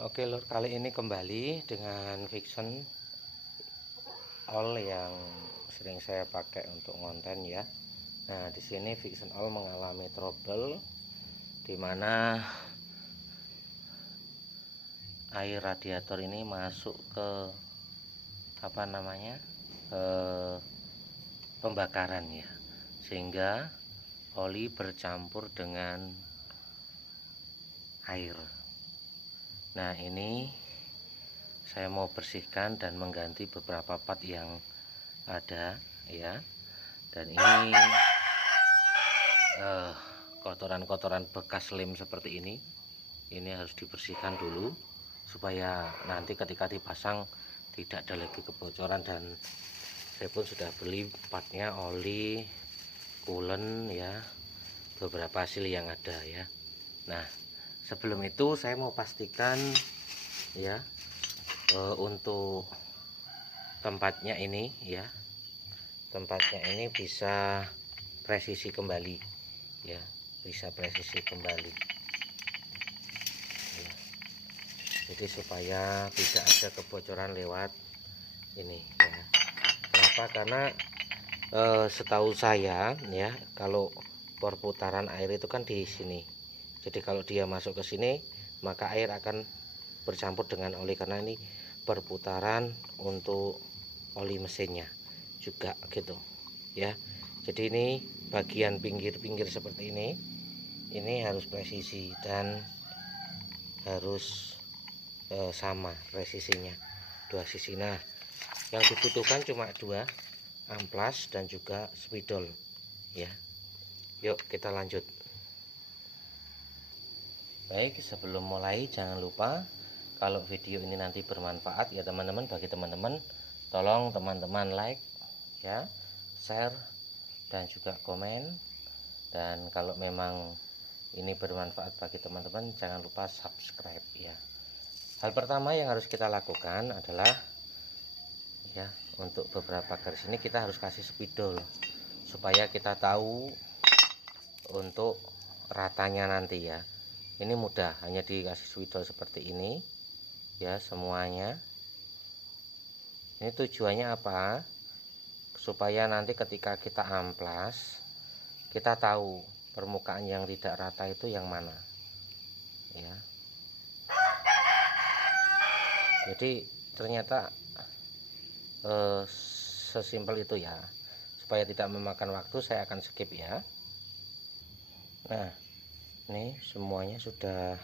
Oke lur, kali ini kembali dengan Vixen All yang sering saya pakai untuk konten ya. Nah, di sini Vixen All mengalami trouble di mana air radiator ini masuk ke pembakaran ya. Sehingga oli bercampur dengan air. Nah, ini saya mau bersihkan dan mengganti beberapa part yang ada ya. Dan ini kotoran-kotoran bekas lem seperti ini harus dibersihkan dulu supaya nanti ketika dipasang tidak ada lagi kebocoran. Dan saya pun sudah beli partnya, oli, coolant ya, beberapa hasil yang ada ya. Nah, sebelum itu saya mau pastikan ya, untuk tempatnya ini ya, tempatnya ini bisa presisi kembali ya, bisa presisi kembali ya. Jadi supaya tidak ada kebocoran lewat ini ya. Kenapa? Karena setahu saya ya, kalau perputaran air itu kan di sini. Jadi kalau dia masuk ke sini, maka air akan bercampur dengan oli karena ini perputaran untuk oli mesinnya juga gitu ya. Jadi ini bagian pinggir-pinggir seperti ini harus presisi dan harus sama presisinya dua sisi. Nah, yang dibutuhkan cuma dua, amplas dan juga spidol ya. Yuk kita lanjut. Baik, sebelum mulai jangan lupa kalau video ini nanti bermanfaat ya teman-teman, bagi teman-teman tolong teman-teman like ya, share dan juga komen. Dan kalau memang ini bermanfaat bagi teman-teman, jangan lupa subscribe ya. Hal pertama yang harus kita lakukan adalah ya, untuk beberapa garis ini kita harus kasih spidol supaya kita tahu untuk ratanya nanti ya. Ini mudah, hanya dikasih spidol seperti ini ya semuanya. Ini tujuannya apa? Supaya nanti ketika kita amplas, kita tahu permukaan yang tidak rata itu yang mana ya. Jadi ternyata sesimpel itu ya. Supaya tidak memakan waktu, saya akan skip ya. Nah, ini semuanya sudah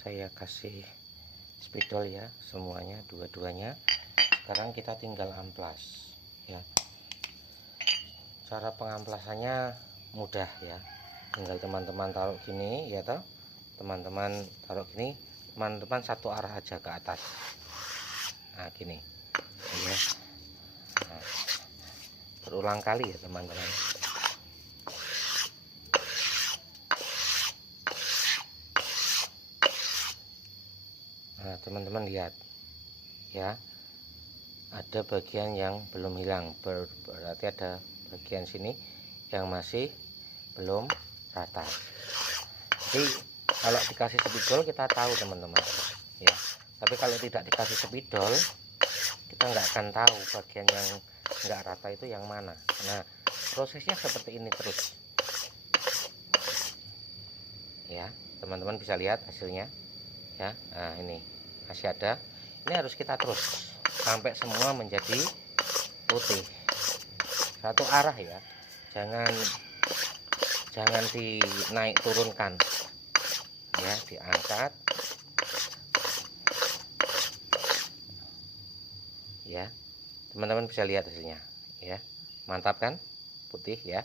saya kasih spidol ya, semuanya dua-duanya. Sekarang kita tinggal amplas ya. Cara pengamplasannya mudah ya, tinggal teman-teman taruh gini ya toh, teman-teman taruh gini, teman-teman satu arah aja ke atas. Nah gini ya. Nah, berulang kali ya teman-teman. Nah teman-teman lihat ya, ada bagian yang belum hilang, berarti ada bagian sini yang masih belum rata. Jadi kalau dikasih spidol kita tahu teman-teman ya, tapi kalau tidak dikasih spidol kita nggak akan tahu bagian yang nggak rata itu yang mana. Nah, prosesnya seperti ini terus ya, teman-teman bisa lihat hasilnya ya. Nah ini masih ada, ini harus kita terus sampai semua menjadi putih satu arah ya, jangan dinaik turunkan ya, diangkat ya. Teman-teman bisa lihat hasilnya ya, mantap kan, putih ya.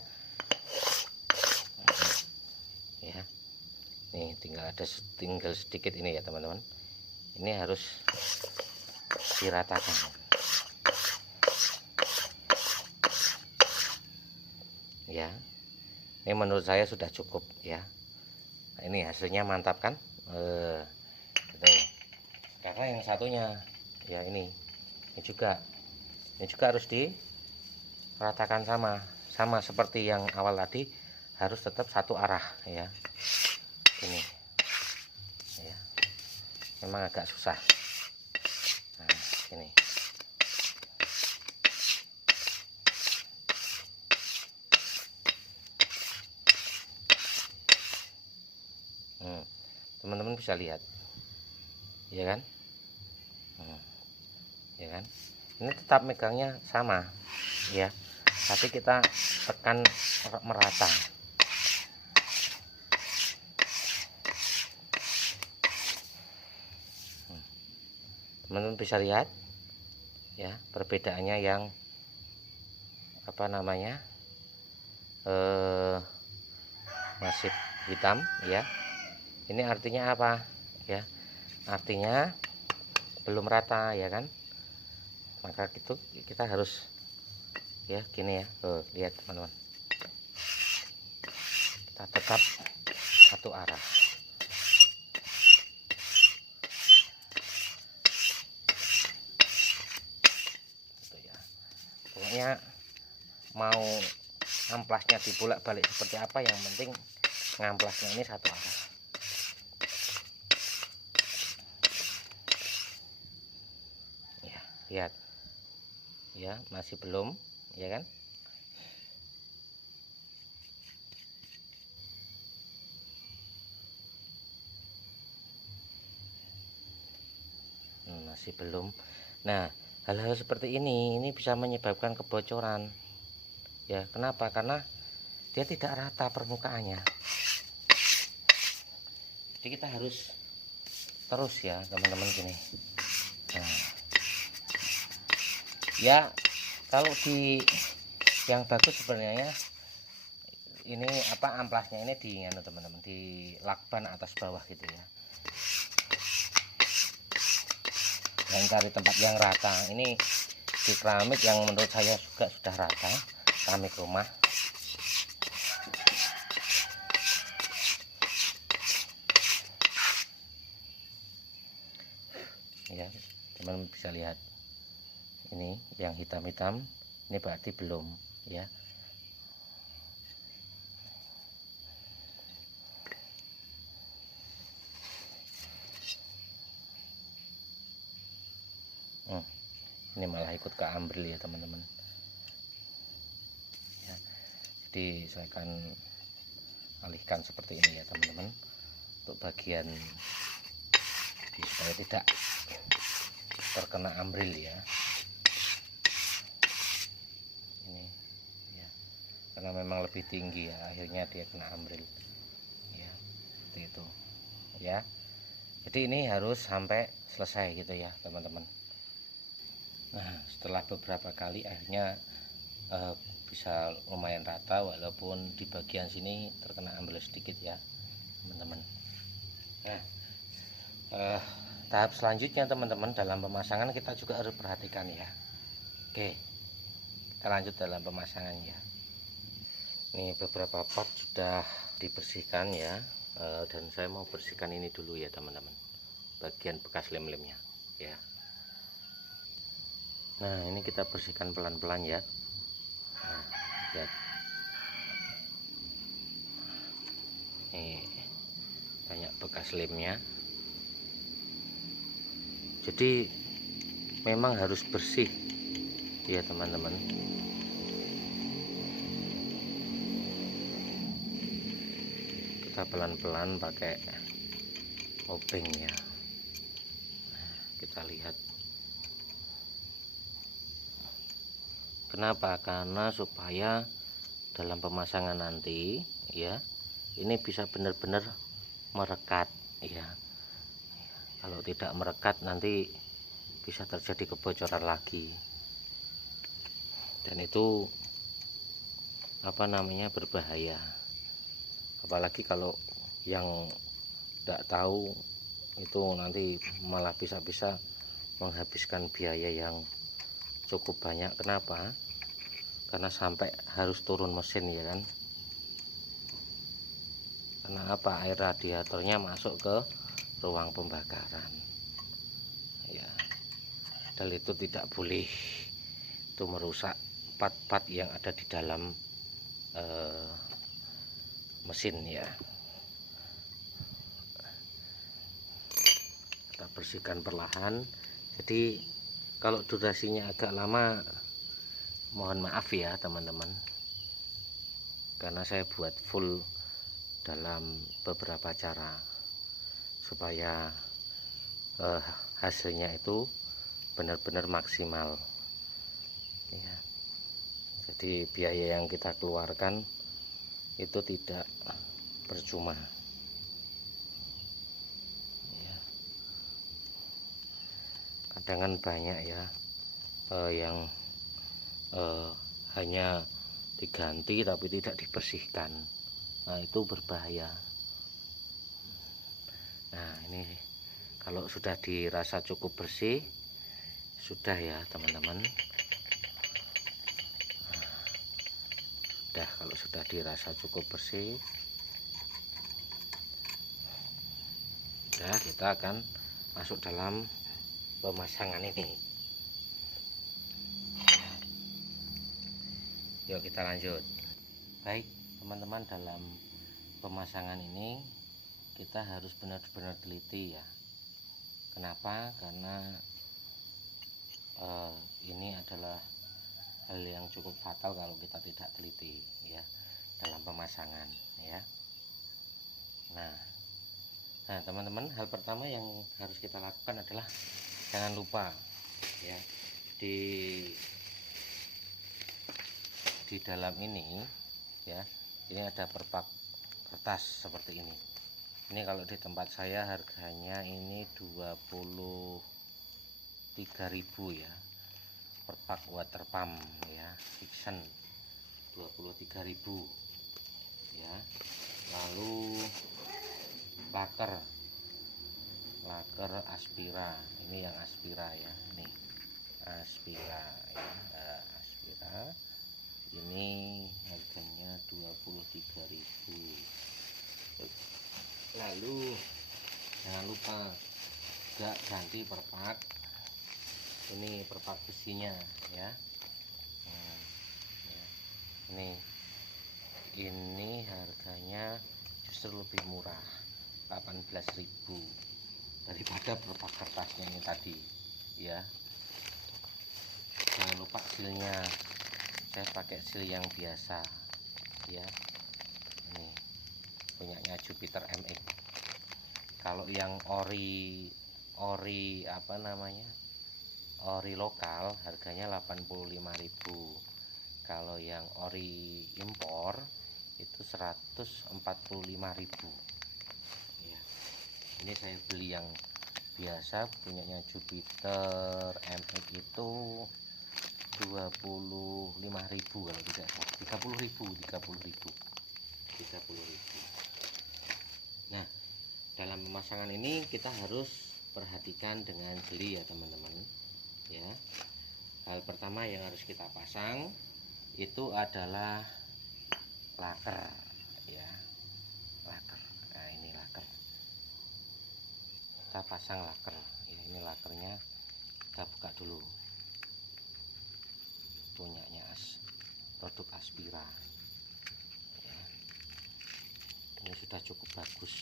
Ya nih tinggal sedikit ini ya teman-teman, ini harus diratakan ya. Ini menurut saya sudah cukup ya. Nah, ini hasilnya mantap kan, gitu. Karena yang satunya ya ini juga harus diratakan sama seperti yang awal tadi, harus tetap satu arah ya. Ini ya, memang agak susah. Nah, ini. Teman-teman bisa lihat, ya kan? Ya kan? Ini tetap megangnya sama, ya. Tapi kita tekan merata. Teman-teman bisa lihat, ya, perbedaannya yang apa namanya, masih hitam, ya. Ini artinya apa, ya? Artinya belum rata, ya kan? Maka itu kita harus, ya, gini ya. Lihat teman-teman, kita tetap satu arah. Gitu ya. Pokoknya mau amplasnya dibolak-balik seperti apa, yang penting ngamplasnya ini satu arah. Ya, lihat, ya, masih belum, ya kan? Masih belum. Nah, hal-hal seperti ini bisa menyebabkan kebocoran, ya. Kenapa? Karena dia tidak rata permukaannya. Jadi kita harus terus, ya teman-teman, gini. Nah, ya, kalau di yang bagus sebenarnya ini apa, amplasnya ini di teman-teman, di lakban atas bawah gitu ya. Dan cari tempat yang rata. Ini di keramik yang menurut saya juga sudah rata, keramik rumah. Ya, teman-teman bisa lihat. Ini yang hitam-hitam, ini berarti belum, ya. Ini malah ikut ke ambril, ya teman-teman. Ya, jadi saya akan alihkan seperti ini, ya teman-teman, untuk bagian supaya tidak terkena ambril, ya. Ini, ya, karena memang lebih tinggi, ya, akhirnya dia kena ambril, ya, seperti itu, ya. Jadi ini harus sampai selesai gitu ya teman-teman. Nah, setelah beberapa kali akhirnya bisa lumayan rata, walaupun di bagian sini terkena ambril sedikit, ya teman-teman. Nah, tahap selanjutnya teman-teman, dalam pemasangan kita juga harus perhatikan, ya. Oke, kita lanjut dalam pemasangan, ya. Ini beberapa part sudah dibersihkan, ya. Dan saya mau bersihkan ini dulu, ya teman-teman, bagian bekas lem-lemnya, ya. Nah, ini kita bersihkan pelan-pelan, ya. Nah, lihat. Ini banyak bekas lemnya. Jadi memang harus bersih, ya teman-teman. Kita pelan-pelan pakai obengnya. Nah, kita lihat. Kenapa? Karena supaya dalam pemasangan nanti, ya, ini bisa benar-benar merekat, ya. Kalau tidak merekat nanti bisa terjadi kebocoran lagi, dan itu apa namanya, berbahaya. Apalagi kalau yang tidak tahu itu nanti malah bisa menghabiskan biaya yang cukup banyak. Kenapa? Karena sampai harus turun mesin, ya kan. Karena apa? Air radiatornya masuk ke ruang pembakaran, ya. Dan itu tidak boleh, itu merusak part-part yang ada di dalam mesin, ya. Kita bersihkan perlahan. Jadi kalau durasinya agak lama mohon maaf ya teman-teman, karena saya buat full dalam beberapa cara supaya hasilnya itu benar-benar maksimal ya. Jadi biaya yang kita keluarkan itu tidak percuma ya. Kadang kan banyak ya yang hanya diganti tapi tidak dibersihkan. Nah, itu berbahaya. Nah, ini kalau sudah dirasa cukup bersih sudah ya teman-teman. Nah, kalau sudah dirasa cukup bersih, sudah kita akan masuk dalam pemasangan ini. Yuk kita lanjut. Baik teman-teman, dalam pemasangan ini kita harus benar-benar teliti ya. Kenapa? Karena ini adalah hal yang cukup fatal kalau kita tidak teliti ya dalam pemasangan ya. Nah teman-teman, hal pertama yang harus kita lakukan adalah jangan lupa ya, di dalam ini ya, ini ada perpak kertas seperti ini. Ini kalau di tempat saya harganya ini 23.000 ya, perpak water pump ya, fiction 23.000 ya. Lalu laker Aspira, ini yang Aspira ya, nih Aspira ya, Aspira ini harganya 23.000. Lalu jangan lupa gak ganti perpak, ini perpak besinya ya. Ini harganya justru lebih murah, 18.000 daripada perpak kertasnya ini tadi ya. Jangan lupa silnya, saya pakai sil yang biasa ya, ini punyanya Jupiter MX. Kalau yang ori apa namanya, ori lokal harganya 85.000. Kalau yang ori impor itu 145.000 ya. Ini saya beli yang biasa punyanya Jupiter MX itu 25.000 kalau tidak salah, 30.000. Nah, dalam pemasangan ini kita harus perhatikan dengan jeli ya teman-teman ya. Hal pertama yang harus kita pasang itu adalah laker ya, laker. Nah, ini laker, kita pasang laker ya. Ini lakernya kita buka dulu, punyanya produk Aspira ya. Ini sudah cukup bagus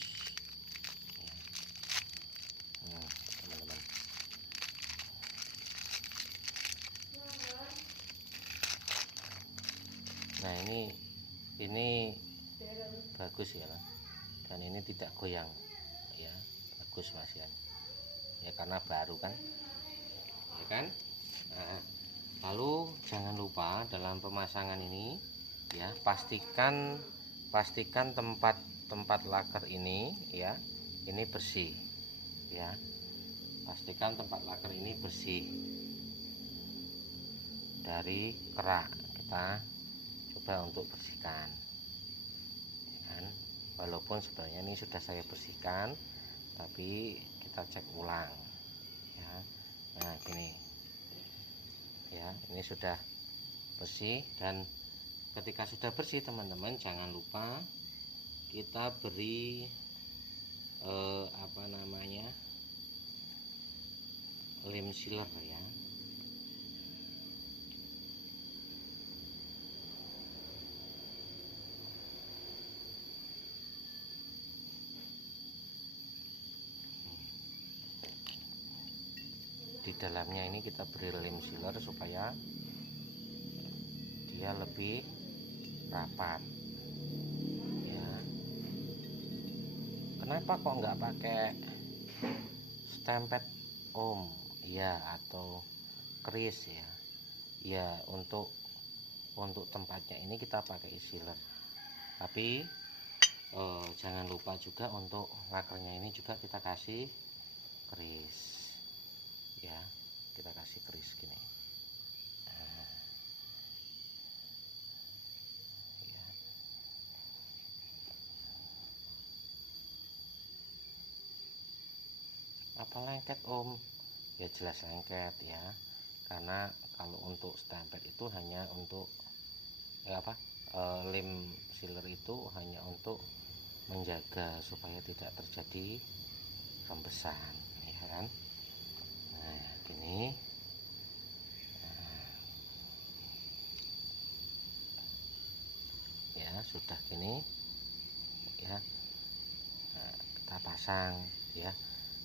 ya. Teman-teman, nah ini bagus ya, dan ini tidak goyang ya, bagus Mas Yan ya, karena baru kan ya kan. Nah, lalu jangan lupa dalam pemasangan ini ya, pastikan tempat laker ini ya, ini bersih ya. Pastikan tempat laker ini bersih dari kerak. Kita coba untuk bersihkan ya kan? Walaupun sebenarnya ini sudah saya bersihkan, tapi kita cek ulang ya. Nah gini ya, ini sudah bersih. Dan ketika sudah bersih teman-teman, jangan lupa kita beri apa namanya, lem sealer ya. di dalamnya ini kita beri lem sealer supaya dia lebih rapat ya. Kenapa kok nggak pakai stempet om ya atau keris ya? Ya untuk tempatnya ini kita pakai sealer, tapi jangan lupa juga untuk lakernya ini juga kita kasih keris ya, kita kasih keris gini. Nah, ya. Apa lengket om? Ya jelas lengket ya, karena kalau untuk stempel itu hanya untuk lem sealer itu hanya untuk menjaga supaya tidak terjadi rembesan ya kan. Nah gini, ya sudah gini ya. Nah, kita pasang ya.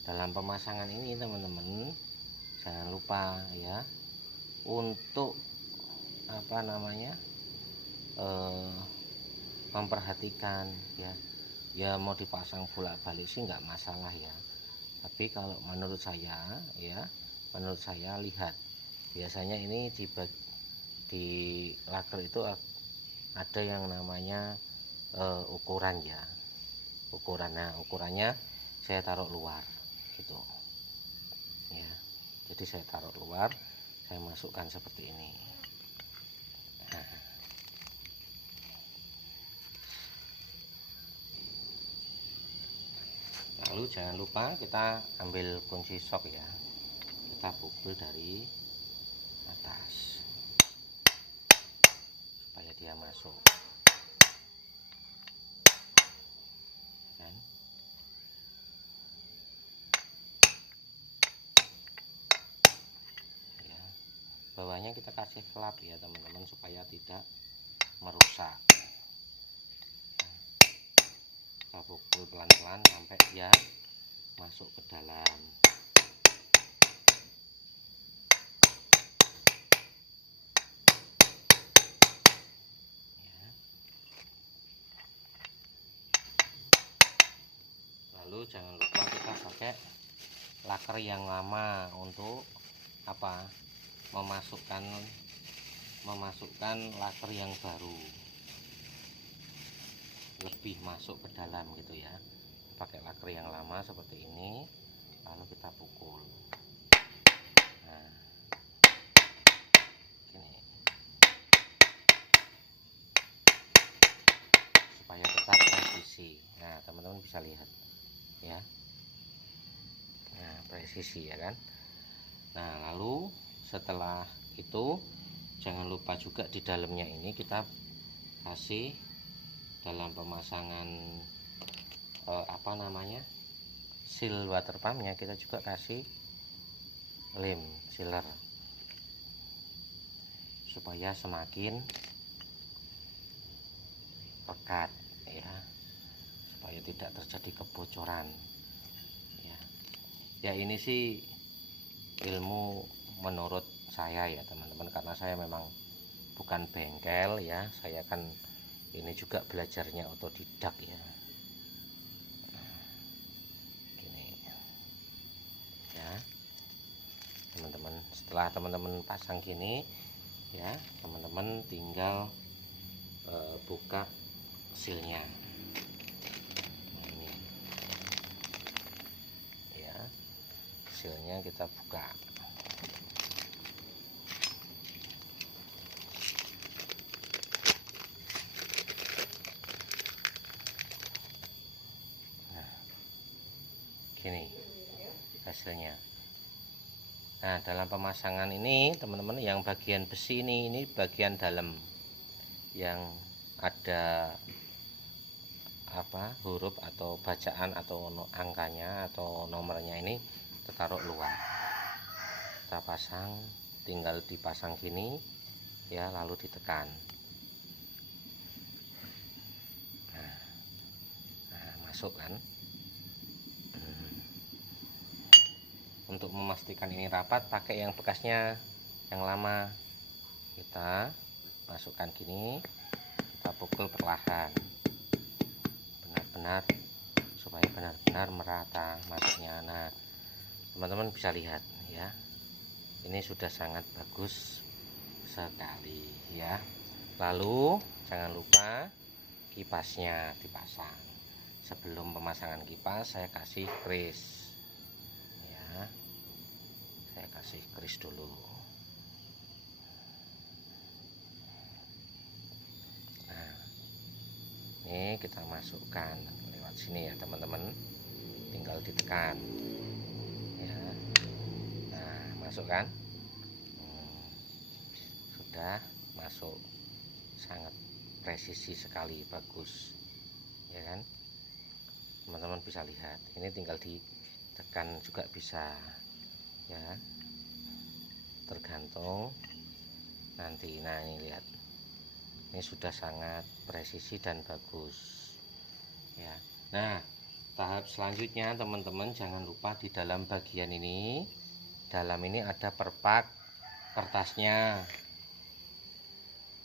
Dalam pemasangan ini teman-teman jangan lupa ya untuk memperhatikan ya mau dipasang bolak-balik sih nggak masalah ya, tapi kalau menurut saya lihat biasanya ini di laker itu ada yang namanya ukuran ya, ukurannya saya taruh luar gitu ya. Jadi saya taruh luar, saya masukkan seperti ini. Nah, lalu jangan lupa kita ambil kunci sok ya, kita pukul dari atas supaya dia masuk kan. Ya, bawahnya kita kasih flap ya teman-teman supaya tidak merusak. Kita pukul pelan-pelan sampai dia masuk ke dalam. Ya. Lalu jangan lupa kita pakai laker yang lama untuk memasukkan laker yang baru lebih masuk ke dalam gitu ya. Pakai laker yang lama seperti ini, lalu kita pukul. Nah, gini supaya tetap presisi. Nah teman-teman bisa lihat ya, nah presisi ya kan. Nah lalu setelah itu jangan lupa juga di dalamnya ini kita kasih dalam pemasangan seal water pumpnya, kita juga kasih lem sealer supaya semakin pekat ya, supaya tidak terjadi kebocoran ya. Ya ini sih ilmu menurut saya ya teman-teman, karena saya memang bukan bengkel ya, saya kan ini juga belajarnya otodidak ya. Gini ya teman-teman, setelah teman-teman pasang gini ya, teman-teman tinggal buka sealnya. Nah, ini ya, sealnya kita buka. Gini hasilnya. Nah dalam pemasangan ini teman-teman, yang bagian besi ini bagian dalam yang ada huruf atau bacaan atau angkanya atau nomornya ini kita taruh luar, kita pasang, tinggal dipasang gini ya, lalu ditekan. Nah masuk kan. untuk memastikan ini rapat, pakai yang bekasnya, yang lama. Kita masukkan gini, kita pukul perlahan, benar-benar supaya benar-benar merata masuknya. Nah, teman-teman bisa lihat ya, ini sudah sangat bagus sekali ya. Lalu jangan lupa kipasnya dipasang. Sebelum pemasangan kipas saya kasih kris ya, saya kasih kris dulu. Nah, ini kita masukkan lewat sini ya teman-teman, tinggal ditekan ya. Nah, masuk kan? Sudah masuk, sangat presisi sekali, bagus ya kan. Teman-teman bisa lihat, ini tinggal ditekan juga bisa ya, tergantung nanti. Nah, ini lihat, ini sudah sangat presisi dan bagus ya. Nah, tahap selanjutnya teman-teman jangan lupa di dalam bagian ini, dalam ini ada perpak kertasnya.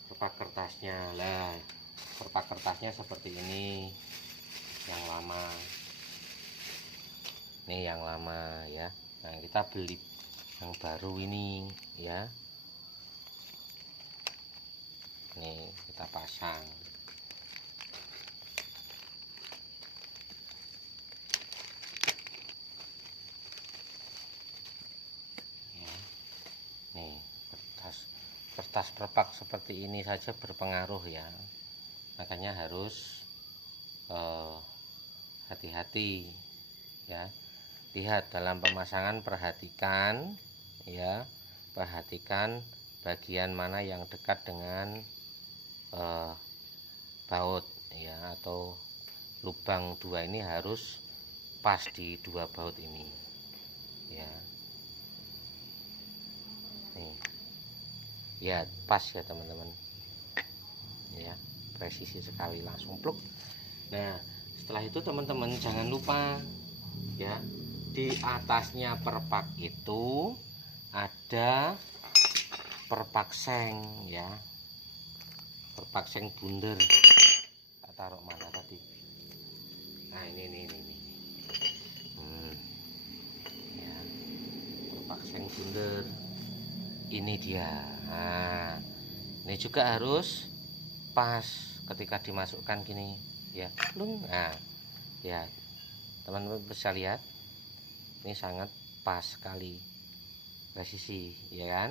Perpak kertasnya lah, perpak kertasnya seperti ini, yang lama. Ini yang lama ya. Nah, kita beli yang baru ini ya. Nih, kita pasang. Ya. Nih, kertas perpak seperti ini saja berpengaruh ya. Makanya harus hati-hati ya. Lihat dalam pemasangan, perhatikan ya, perhatikan bagian mana yang dekat dengan baut ya, atau lubang dua ini harus pas di dua baut ini ya. Nih ya, pas ya teman-teman ya, presisi sekali, langsung pluk. Nah, setelah itu teman-teman jangan lupa ya, di atasnya perpak itu ada perpak seng ya, perpak seng bunder. Tak taruh mana tadi? Nah, ini ya, perpak seng bunder ini dia. Nah, ini juga harus pas ketika dimasukkan gini ya, lung. Nah ya, teman-teman bisa lihat, ini sangat pas sekali, presisi ya kan.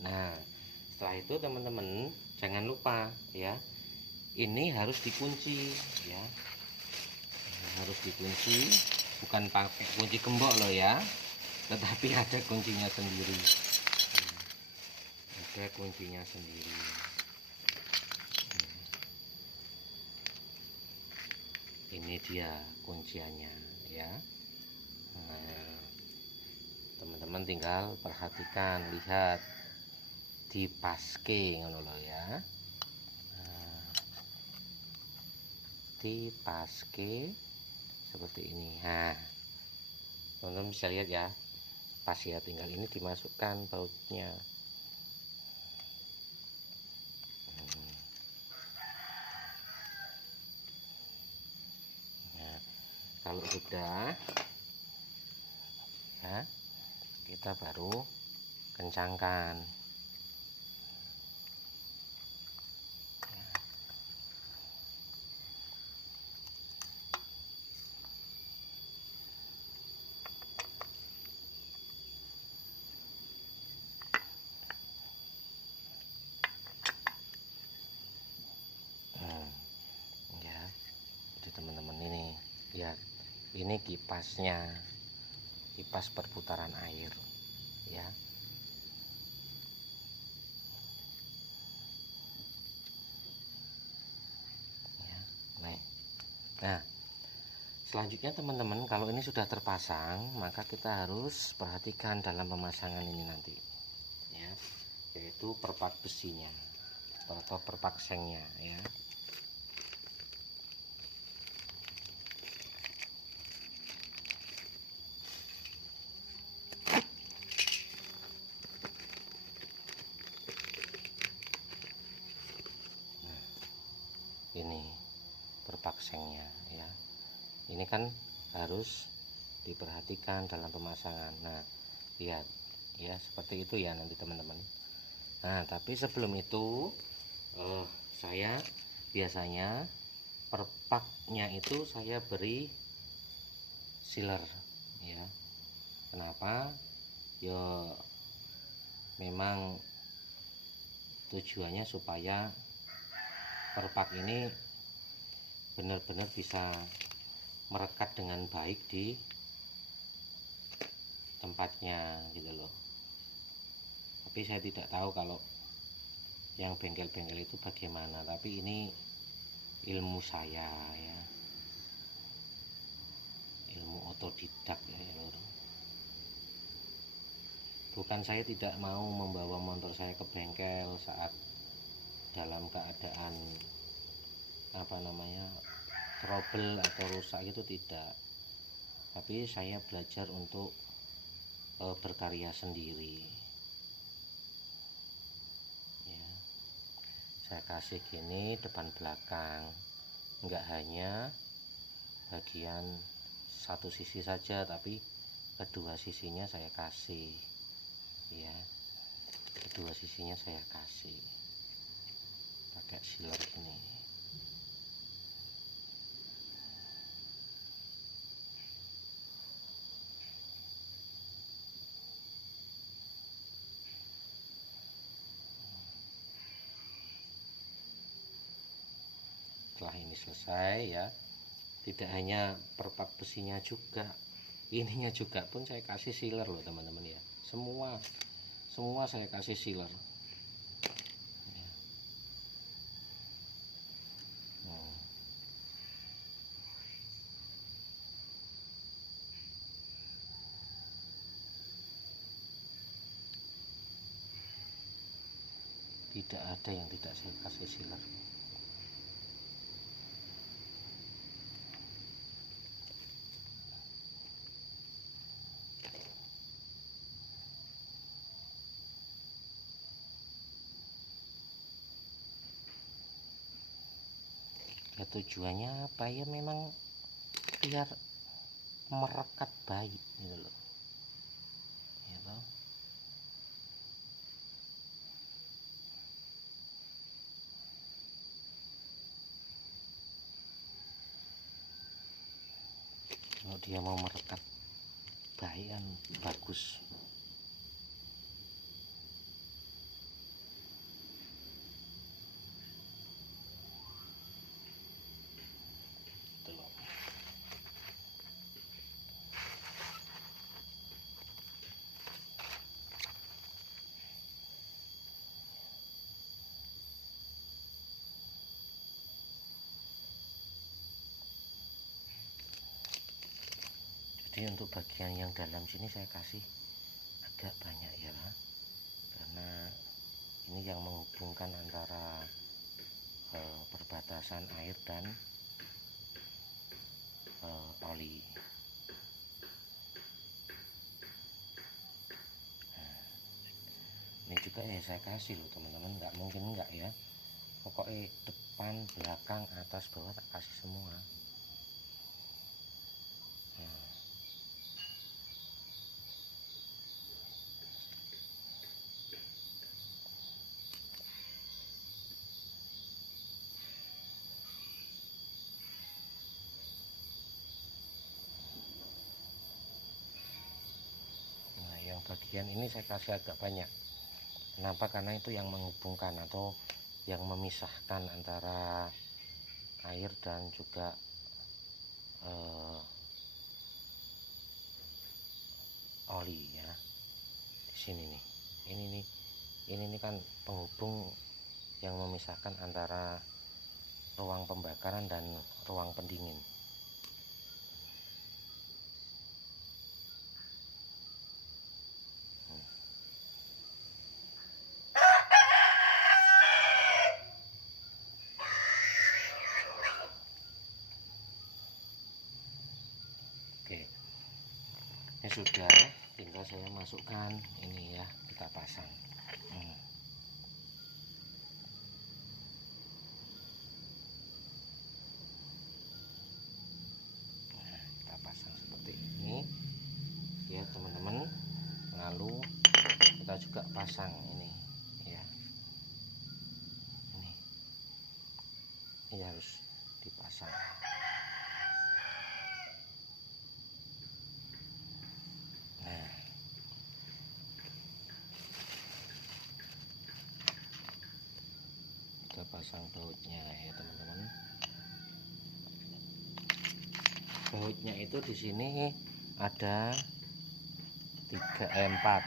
Nah, setelah itu teman-teman jangan lupa ya, ini harus dikunci ya, harus dikunci, bukan pakai kunci gembok loh ya, tetapi ada kuncinya sendiri, ada kuncinya sendiri. Ini dia kunciannya ya. Nah, teman-teman tinggal perhatikan, lihat, dipaske ngono lho ya. Nah, dipaske seperti ini. Nah, teman-teman bisa lihat ya, pas ya, tinggal ini dimasukkan bautnya. Nah, kalau sudah ya, kita baru kencangkan. Ya, jadi teman-teman ini ya, ini kipasnya, kipas perputaran air ya. Nah, selanjutnya teman-teman, kalau ini sudah terpasang, maka kita harus perhatikan dalam pemasangan ini nanti ya, yaitu perpak besinya atau perpak sengnya ya. osengnya ya. Ini kan harus diperhatikan dalam pemasangan. Nah, lihat ya, seperti itu ya nanti teman-teman. Nah, tapi sebelum itu saya biasanya perpaknya itu saya beri sealer ya. Kenapa? Ya memang tujuannya supaya perpak ini benar-benar bisa merekat dengan baik di tempatnya gitu loh. Tapi saya tidak tahu kalau yang bengkel-bengkel itu bagaimana, tapi ini ilmu saya ya, ilmu otodidak ya lur. Bukan saya tidak mau membawa motor saya ke bengkel saat dalam keadaan trouble atau rusak itu tidak, tapi saya belajar untuk berkarya sendiri ya. Saya kasih gini depan belakang, enggak hanya bagian satu sisi saja, tapi kedua sisinya saya kasih ya, kedua sisinya saya kasih pakai sealer ini. Setelah ini selesai ya, tidak hanya perpak besinya juga, ininya juga pun saya kasih sealer loh teman-teman ya. Semua saya kasih sealer ya. Tidak ada yang tidak saya kasih sealer. Ya tujuannya apa ya, memang biar merekat baik gitu loh ya toh. Kalau dia mau merekat baik kan bagus. Gitu loh. Jadi untuk bagian yang dalam sini saya kasih agak banyak ya, karena ini yang menghubungkan antara perbatasan air dan oli. Ini juga ya saya kasih loh teman-teman, nggak mungkin enggak ya, pokoknya depan belakang atas bawah tak kasih semua. Nah yang bagian ini saya kasih agak banyak. Kenapa? Karena itu yang menghubungkan atau yang memisahkan antara air dan juga oli ya. Di sini nih, ini nih kan penghubung yang memisahkan antara ruang pembakaran dan ruang pendingin. Oke, ini sudah, tinggal saya masukkan ini ya, kita pasang. pasang ini ya, ini harus dipasang. Nah, kita pasang bautnya ya teman-teman. Bautnya itu di sini ada 4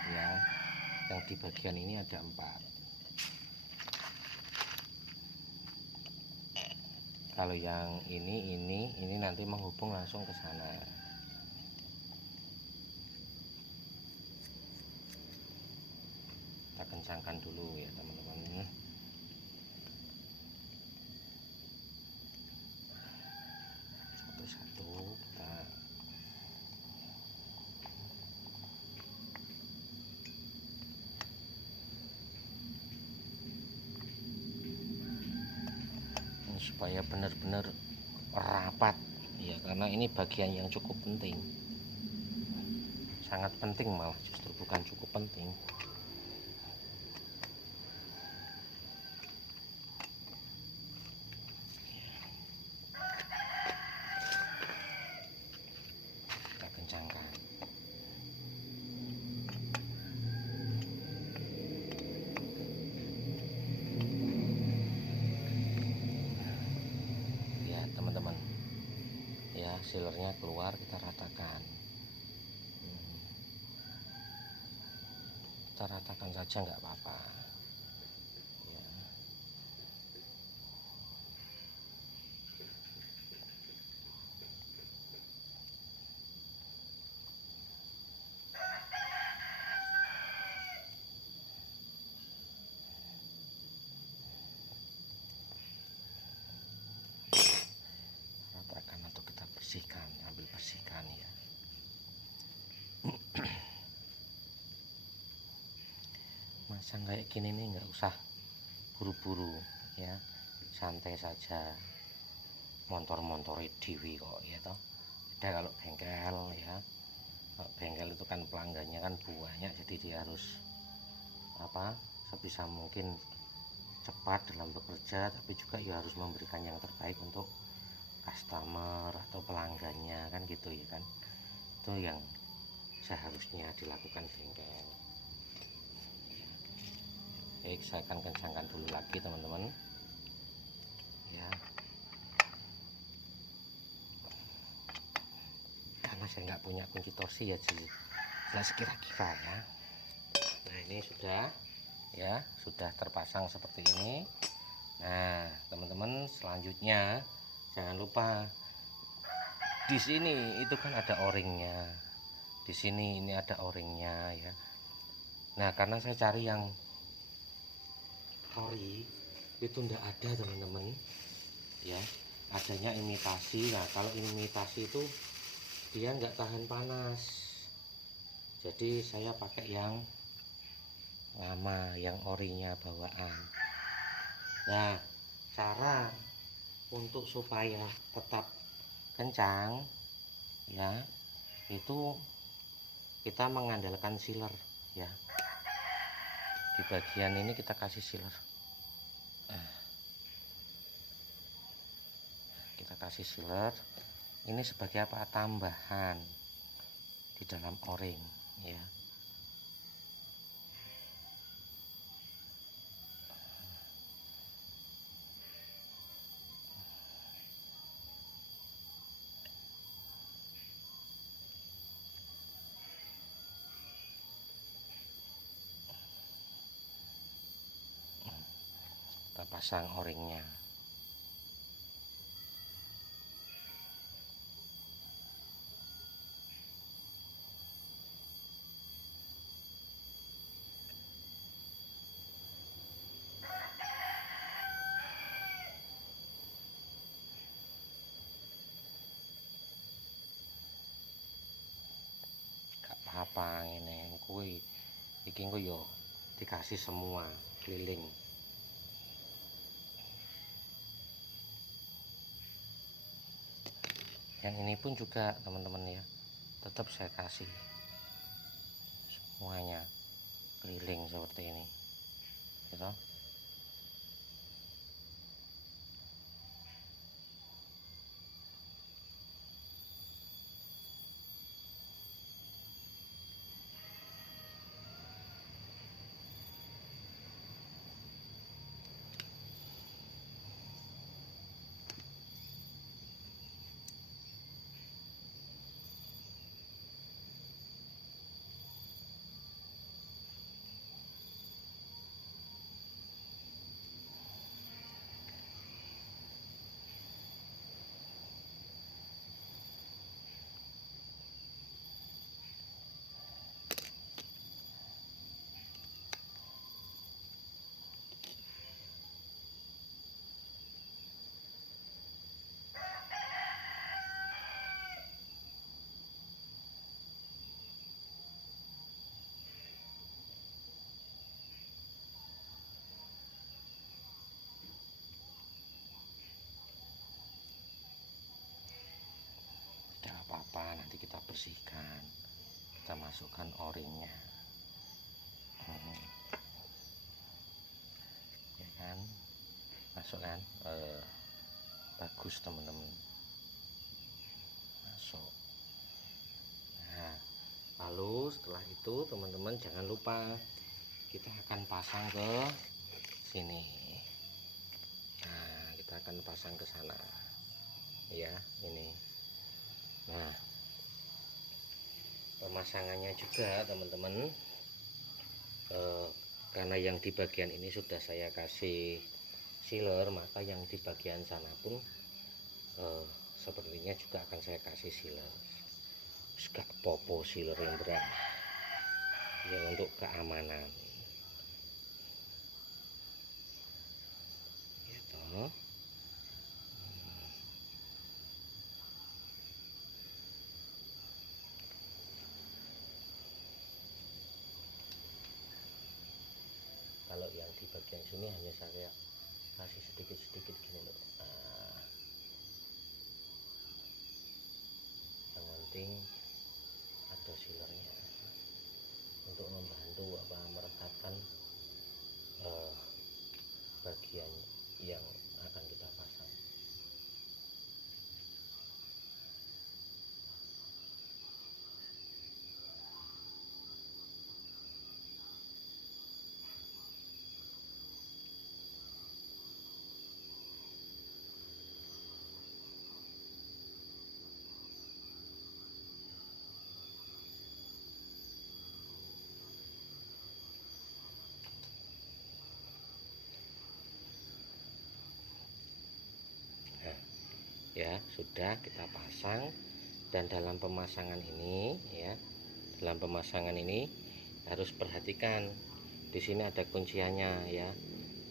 ya, yang di bagian ini ada 4. Kalau yang ini nanti menghubung langsung ke sana. Kita kencangkan dulu ya teman-teman. Satu-satu kita supaya benar-benar rapat ya, karena ini bagian yang cukup penting, sangat penting, malah justru bukan cukup penting. Kita kencangkan. Ya teman-teman ya, sealernya keluar, kita ratakan. Kita ratakan saja nggak apa-apa ya. Ratakan atau kita bersihkan, ambil bersihkan ya. Masang kayak gini nih nggak usah buru-buru ya, santai saja. Motor dewi kok ya toh. Beda kalau bengkel ya. Kalau bengkel itu kan pelanggannya kan banyak, jadi dia harus sebisa mungkin cepat dalam bekerja, tapi juga ya harus memberikan yang terbaik untuk customer atau pelanggannya kan gitu ya kan. Itu yang seharusnya dilakukan bengkel. Baik, saya akan kencangkan dulu lagi teman-teman ya, karena saya nggak punya kunci torsi ya, jelas kira-kira ya. Nah ini sudah terpasang seperti ini. Nah teman-teman, selanjutnya jangan lupa di sini itu kan ada o-ringnya, di sini ini ada o-ringnya ya. Nah karena saya cari yang ori itu ndak ada teman-teman ya, adanya imitasi. Nah kalau imitasi itu dia nggak tahan panas, jadi saya pakai yang lama, yang orinya bawaan. Nah cara untuk supaya tetap kencang ya, itu kita mengandalkan sealer ya. Di bagian ini kita kasih sealer. Kita kasih sealer ini sebagai apa, tambahan di dalam o-ring ya. Kita pasang o-ringnya. Gak apa-apa, ini kuwi iki engko yo dikasih semua keliling. Yang ini pun juga teman-teman ya, tetap saya kasih semuanya. keliling seperti ini gitu. Tidak apa-apa, nanti kita bersihkan, kita masukkan o-ringnya. Ya kan, masuk kan, bagus teman-teman, masuk. Nah, lalu setelah itu teman-teman jangan lupa kita akan pasang ke sini. Nah, kita akan pasang ke sana ya, ini. Nah, pemasangannya juga teman-teman, karena yang di bagian ini sudah saya kasih sealer, maka yang di bagian sana pun sepertinya juga akan saya kasih sealer. Gak popo sealer yang berat ya, untuk keamanan gitu. Kalau yang di bagian sini hanya saya kasih sedikit-sedikit gini loh. Nah, yang penting ada sealernya untuk membantu merekatkan bagian yang akan kita pasang. Nah, ya sudah kita pasang, dan dalam pemasangan ini ya, dalam pemasangan ini harus perhatikan di sini ada kunciannya ya.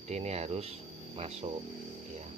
Ini harus masuk ya.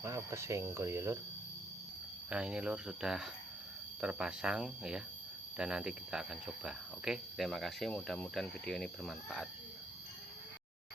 Maaf kesenggol ya lur. Nah ini lur sudah terpasang ya, dan nanti kita akan coba. Oke, terima kasih, mudah-mudahan video ini bermanfaat.